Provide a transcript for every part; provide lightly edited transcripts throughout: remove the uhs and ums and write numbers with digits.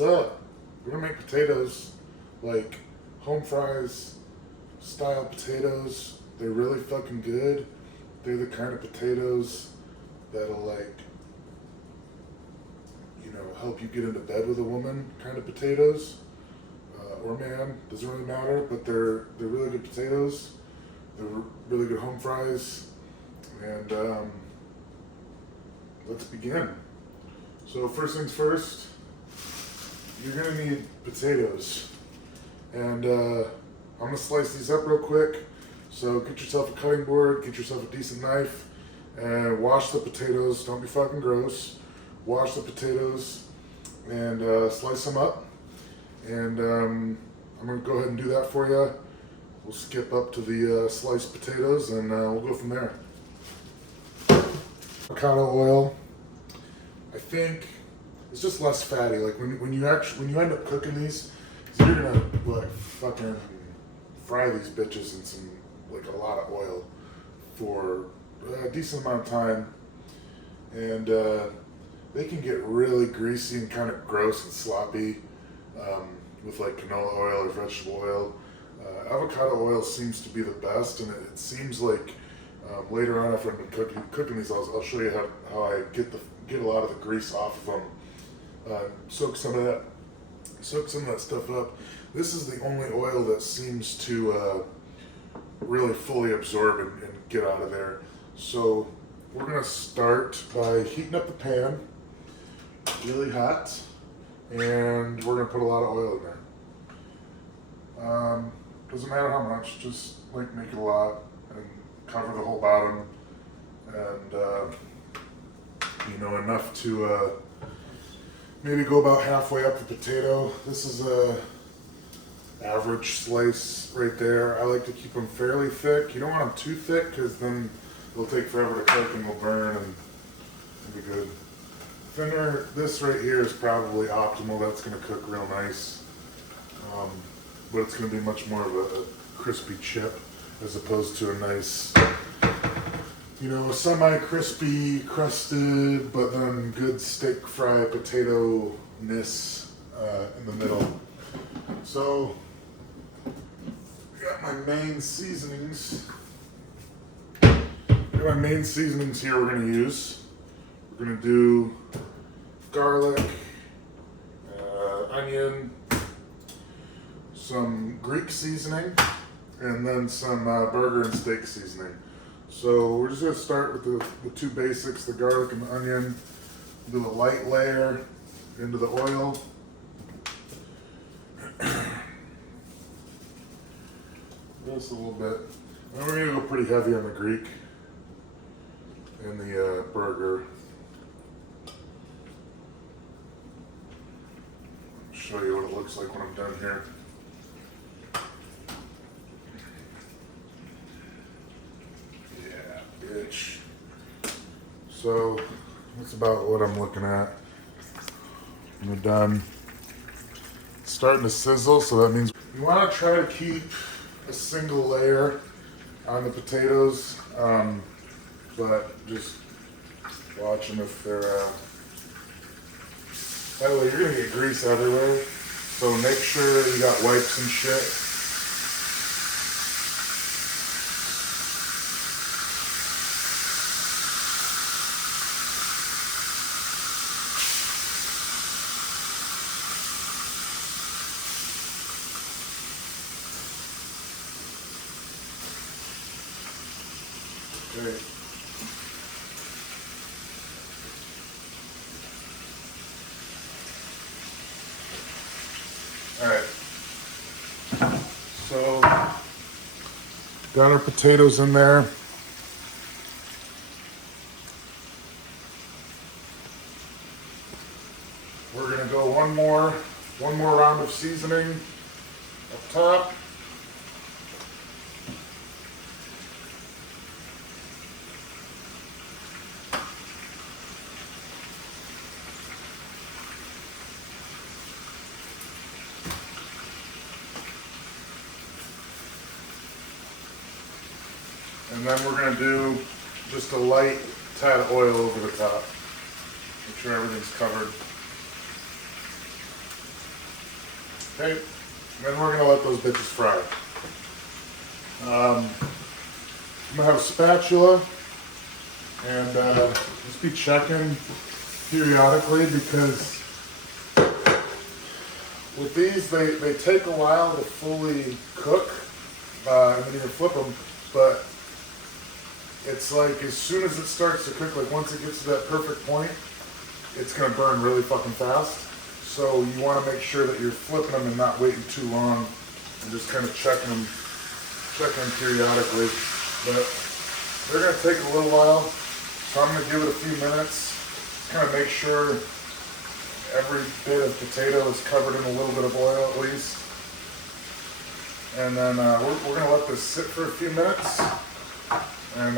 What's up? We're gonna make potatoes, like home fries style potatoes. They're really fucking good. They're the kind of potatoes that'll help you get into bed with a woman kind of potatoes. Or man, doesn't really matter, but they're really good potatoes. They're really good home fries. And let's begin. So first things first, you're gonna need potatoes. And I'm gonna slice these up real quick. So get yourself a cutting board, get yourself a decent knife, and wash the potatoes. Don't be fucking gross. Wash the potatoes and slice them up. And I'm gonna go ahead and do that for you. We'll skip up to the sliced potatoes and we'll go from there. Avocado oil. I think it's just less fatty. Like when you end up cooking these, you're gonna like fucking fry these bitches in some a lot of oil for a decent amount of time, and they can get really greasy and kind of gross and sloppy with like canola oil or vegetable oil. Avocado oil seems to be the best, and it seems like later on after I've been cooking these, I'll show you how I get a lot of the grease off of them. Soak some of that stuff up. This is the only oil that seems to really fully absorb and get out of there. So we're gonna start by heating up the pan really hot, and we're gonna put a lot of oil in there. Doesn't matter how much, just make it a lot and cover the whole bottom, and enough to maybe go about halfway up the potato. This is a average slice right there. I like to keep them fairly thick. You don't want them too thick because then they'll take forever to cook and will burn and it'll be good. Thinner, this right here is probably optimal. That's going to cook real nice. But it's going to be much more of a crispy chip as opposed to a nice, semi-crispy, crusted, but then good steak fry potato-ness in the middle. So, I got my main seasonings. Here we're going to use. We're going to do garlic, onion, some Greek seasoning, and then some burger and steak seasoning. So we're just going to start with the two basics, the garlic and the onion. Do a light layer into the oil. Just a little bit. And we're going to go pretty heavy on the Greek and the burger. Show you what it looks like when I'm done here. Yeah, bitch. So that's about what I'm looking at. We're done. It's starting to sizzle, so that means you want to try to keep a single layer on the potatoes, but just watch them if they're by the way, you're gonna get grease everywhere, so make sure you got wipes and shit. Okay. Alright, so got our potatoes in there. We're gonna go one more round of seasoning up top. And then we're going to do just a light tad of oil over the top. Make sure everything's covered. Okay, and then we're gonna let those bitches fry. I'm gonna have a spatula and just be checking periodically because with these, they take a while to fully cook, and then you can flip them, but it's like as soon as it starts to cook, like once it gets to that perfect point, it's gonna burn really fucking fast. So you wanna make sure that you're flipping them and not waiting too long and just kind of checking them periodically. But they're gonna take a little while, so I'm gonna give it a few minutes, kind of make sure every bit of potato is covered in a little bit of oil at least. And then we're gonna let this sit for a few minutes and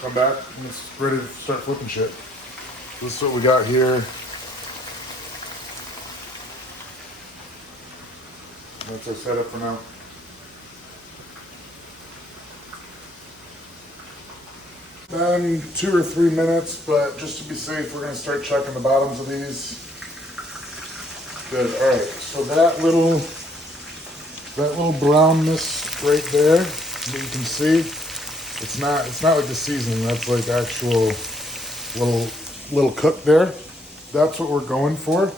come back when it's ready to start flipping shit. This is what we got here. That's our setup for now. Then 2 or 3 minutes, but just to be safe, we're gonna start checking the bottoms of these. Good. All right. So that little brownness right there that you can see, it's not like the seasoning. That's like actual little cook there. That's what we're going for.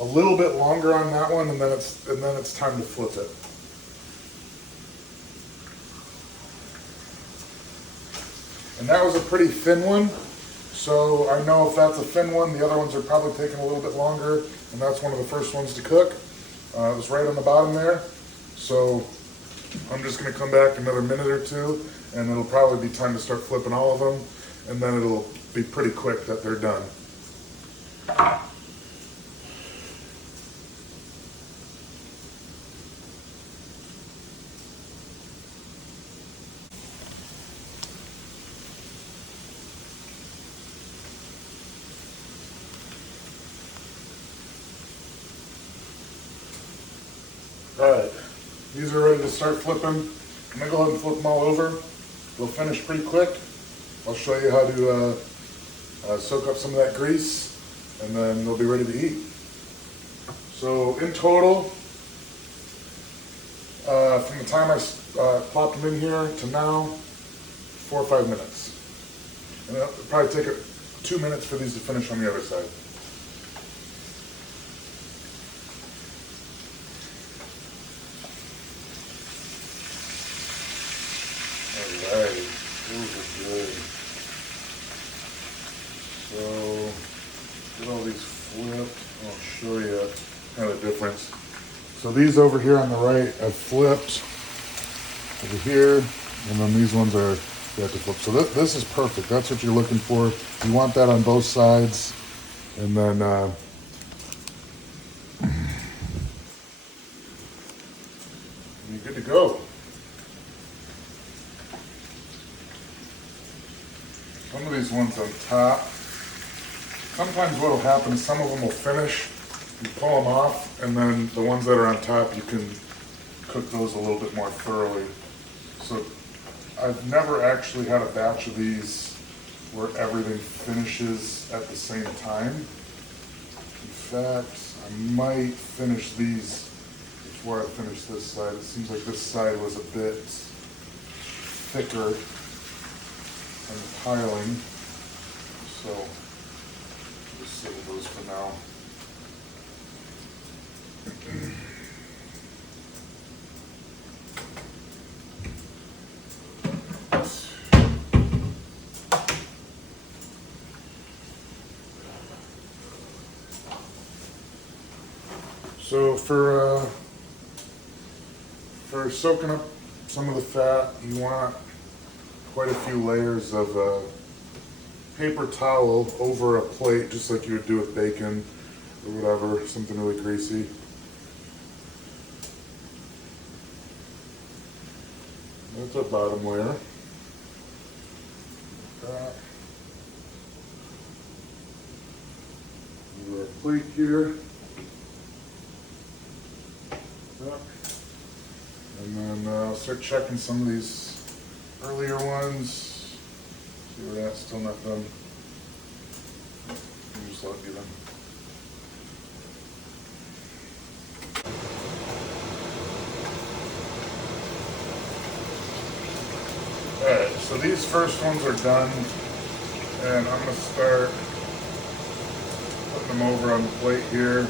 A little bit longer on that one, and then it's time to flip it. And that was a pretty thin one, so I know if that's a thin one, the other ones are probably taking a little bit longer, and that's one of the first ones to cook. It was right on the bottom there, so I'm just going to come back another minute or two, and it'll probably be time to start flipping all of them, and then it'll be pretty quick that they're done. Alright, these are ready to start flipping. I'm going to go ahead and flip them all over. They'll finish pretty quick. I'll show you how to soak up some of that grease, and then they'll be ready to eat. So in total, from the time I plopped them in here to now, 4 or 5 minutes. And it'll probably take 2 minutes for these to finish on the other side. Alright, those are good. So, get all these flipped. I'll show you kind of the difference. So these over here on the right have flipped over here, and then these ones are yet to flip. So this is perfect. That's what you're looking for. You want that on both sides, and then you're good to go. Some of these ones on top, sometimes what will happen is some of them will finish, you pull them off, and then the ones that are on top, you can cook those a little bit more thoroughly. So I've never actually had a batch of these where everything finishes at the same time. In fact, I might finish these before I finish this side. It seems like this side was a bit thicker and the piling, so just save those for now. So for soaking up some of the fat, you want quite a few layers of paper towel over a plate, just like you would do with bacon or whatever, something really greasy. That's our bottom layer. That. Over our plate here. That. And then I'll start checking some of these earlier ones. See where that's still not done. You just let it be done. So these first ones are done, and I'm gonna start putting them over on the plate here.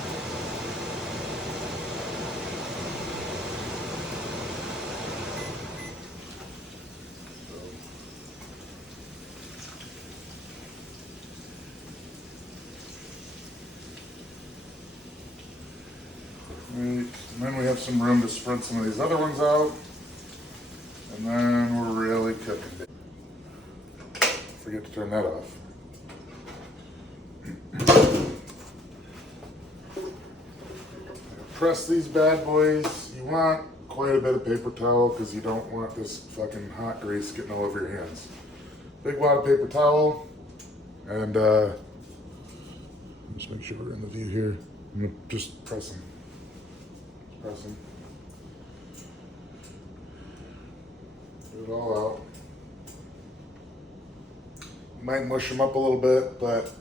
And then we have some room to spread some of these other ones out. And then we're really cooking. Forget to turn that off. Press these bad boys. You want quite a bit of paper towel because you don't want this fucking hot grease getting all over your hands. Big wad of paper towel. And just make sure we're in the view here. I'm gonna just press them. Press them. Get it all out. You might mush them up a little bit, but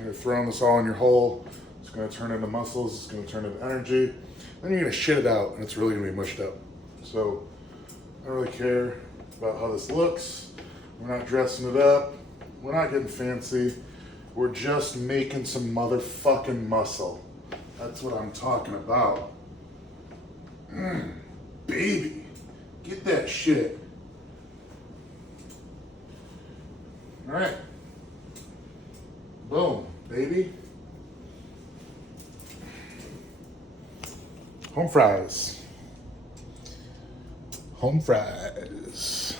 you're throwing this all in your hole. It's gonna turn into muscles, it's gonna turn into energy. Then you're gonna shit it out and it's really gonna be mushed up. So I don't really care about how this looks. We're not dressing it up. We're not getting fancy. We're just making some motherfucking muscle. That's what I'm talking about. Baby, get that shit. All right. Boom, baby. Home fries. Home fries.